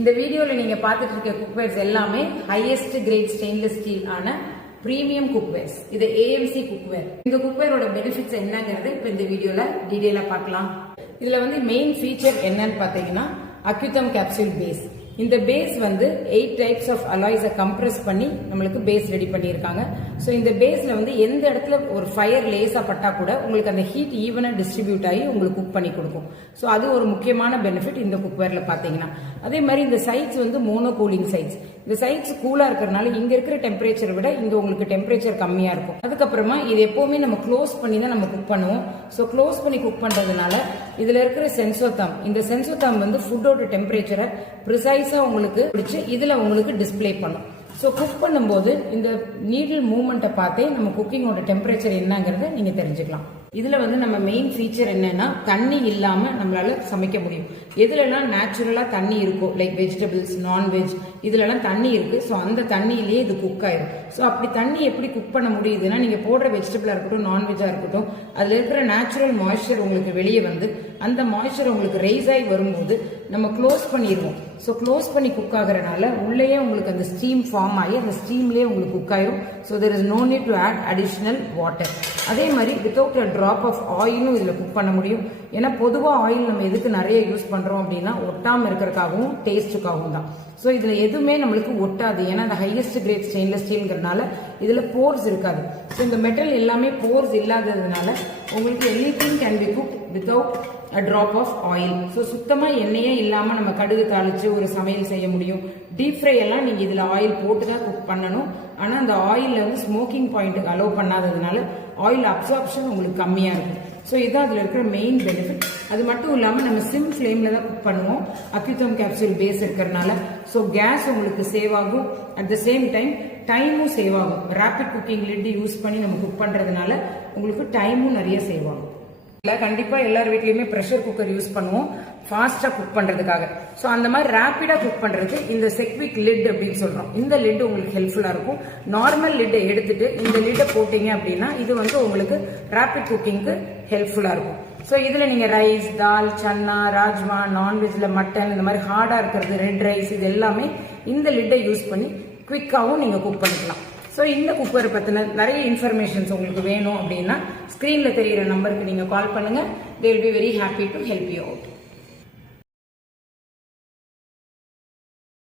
இந்த வீடியோல நீங்க பார்த்துட்டு இருக்க குக்வேர்ஸ் எல்லாமே ஹையஸ்ட் கிரேட் ஸ்டெயின்லெஸ் ஸ்டீல் ஆன பிரீமியம் குக்வேர்ஸ். இது AMC குக்வேர். இந்த குக்வேரோட பெனிஃபிட்ஸ் என்னங்கிறது இப்ப இந்த வீடியோல டீடைலா பார்க்கலாம். இதுல மெயின் ஃபீச்சர் என்னன்னு பாத்தீங்கன்னா அக்யூதம் கேப்சூல் பேஸ். இந்த பேஸ் 8 டைப்ஸ் ஆஃப் அலாய்ஸை கம்ப்ரஸ் பண்ணி நம்மளுக்கு பேஸ் ரெடி பண்ணியிருக்காங்க. ஸோ இந்த பேஸ்ல எந்த இடத்துல ஒரு ஃபயர் லேஸா பட்டா கூட உங்களுக்கு அந்த ஹீட் ஈவனா டிஸ்ட்ரிபியூட் ஆகி உங்களுக்கு குக் பண்ணி கொடுக்கும். ஸோ அது ஒரு முக்கியமான பெனிஃபிட் இந்த குக்வேர்ல பாத்தீங்கன்னா. அதே மாதிரி இந்த சைட்ஸ் மோனோ கூலிங் சைட்ஸ். இந்த சைட்ஸ் கூலா இருக்கிறதுனால இங்க இருக்கிற டெம்பரேச்சரை விட இங்க உங்களுக்கு டெம்பரேச்சர் கம்மியா இருக்கும். அதுக்கப்புறமா இது எப்பவுமே நம்ம க்ளோஸ் பண்ணி தான் நம்ம குக் பண்ணுவோம். ஸோ க்ளோஸ் பண்ணி குக் பண்றதுனால இதுல இருக்கிற சென்சோதாம், இந்த சென்சோதாம் ஃபுட்டோட டெம்பரேச்சரை ப்ரிசைஸா உங்களுக்கு பிடிச்சு இதுல உங்களுக்கு டிஸ்பிளே பண்ணும். ஸோ குக் பண்ணும்போது இந்த நீடில் மூவ்மெண்ட்டை பார்த்தே நம்ம குக்கிங்கோட டெம்பரேச்சர் என்னங்கிறத நீங்க தெரிஞ்சுக்கலாம். இதுல நம்ம மெயின் ஃபீச்சர் என்னன்னா தண்ணி இல்லாம நம்மளால சமைக்க முடியும். எதுலலாம் நேச்சுரலா தண்ணி இருக்கும், லைக் வெஜிடபிள்ஸ், நான்வெஜ், இதுலலாம் தண்ணி இருக்கு. ஸோ அந்த தண்ணியிலேயே இது குக் ஆயிரும். ஸோ அப்படி தண்ணி எப்படி குக் பண்ண முடியுதுன்னா நீங்க போடுற வெஜிடபிளா இருக்கட்டும், நான்வெஜ்ஜா இருக்கட்டும், அதுல இருக்கிற நேச்சுரல் மாய்ஸ்சர் உங்களுக்கு வெளியே அந்த மாய்ஸ்சர் உங்களுக்கு ரைஸ் ஆகி வரும்போது நம்ம க்ளோஸ் பண்ணிடுவோம். ஸோ க்ளோஸ் பண்ணி குக் ஆகுறதுனால உள்ளேயே உங்களுக்கு அந்த ஸ்டீம் ஃபார்ம் ஆகி அந்த ஸ்டீம்லேயே உங்களுக்கு குக் ஆயிரும். So there is no need to add additional water. அதே மாதிரி வித்தவுட் அ ட்ராப் ஆஃப் ஆயிலும் இதில் குக் பண்ண முடியும். ஏன்னா பொதுவாக ஆயில் நம்ம எதுக்கு நிறைய யூஸ் பண்றோம் அப்படின்னா ஒட்டாமல் இருக்கிறதுக்காகவும் டேஸ்ட்டுக்காகவும் தான். ஸோ இதுல எதுவுமே நம்மளுக்கு ஒட்டாது. ஏன்னா அந்த ஹையஸ்ட் கிரேட் ஸ்டெயின்லெஸ் ஸ்டீல்ங்கிறதுனால இதுல போர்ஸ் இருக்காது. ஸோ இந்த மெட்டல் எல்லாமே போர்ஸ் இல்லாததுனால உங்களுக்கு anything can be cook without a drop of oil. So சுத்தமா எண்ணெயே இல்லாம நம்ம கடுகு தாளிச்சு ஒரு சமையல் செய்ய முடியும். டீப் ஃப்ரை எல்லாம் நீங்க இதுல ஆயில் போட்டு தான் குக் பண்ணணும். ஆனா அந்த ஆயில்ல ஸ்மோக்கிங் பாயிண்ட்டுக்கு அலோவ் பண்ணாததுனால ஆயில் அப்சார்ப்ஷன் உங்களுக்கு கம்மியா இருக்கும். ஸோ இதுதான் அதுல இருக்கிற மெயின் பெனிஃபிட். அது மட்டும் இல்லாம நம்ம சிம் ஃபிளேம்ல தான் குக் பண்ணுவோம் அக்யூதம் கேப்சூல் பேஸ் இருக்கிறதுனால. ஸோ கேஸ் உங்களுக்கு சேவ் ஆகும். அட் த சேம் டைமும் சேவ் ஆகும். ரேபிட் குக்கிங் லிட் யூஸ் பண்ணி நம்ம குக் பண்றதுனால உங்களுக்கு டைமும் நிறைய சேவ் ஆகும். கண்டிப்பா எல்லார் வீட்லயுமே ப்ரெஷர் குக்கர் யூஸ் பண்ணுவோம் ஃபாஸ்டா குக் பண்றதுக்காக. சோ அந்த மாதிரி ரேபிடா குக் பண்றதுக்கு இந்த செக்விக் லிட் அப்படின்னு சொல்றோம். இந்த லிட் உங்களுக்கு ஹெல்ப்ஃபுல்லா இருக்கும். நார்மல் லிட்டை எடுத்துட்டு இந்த லிட்டை போட்டீங்க அப்படின்னா இது உங்களுக்கு ரேபிட் குக்கிங்க்கு ஹெல்ப்ஃபுல்லா இருக்கும். சோ இதுல நீங்க ரைஸ், தால், சன்னா, ராஜ்மா, நான்வெஜ்ல மட்டன், இந்த மாதிரி ஹார்டா இருக்கிறது, ரெட் ரைஸ், இது எல்லாமே இந்த லிட்டை யூஸ் பண்ணி குவிக்காவும் நீங்க குக் பண்ணிக்கலாம். ஸோ இந்த குக்கரை பற்றின நிறைய இன்ஃபர்மேஷன்ஸ் உங்களுக்கு வேணும் அப்படின்னா ஸ்க்ரீனில் தெரிகிற நம்பருக்கு நீங்கள் கால் பண்ணுங்கள். They will be very happy to help you out.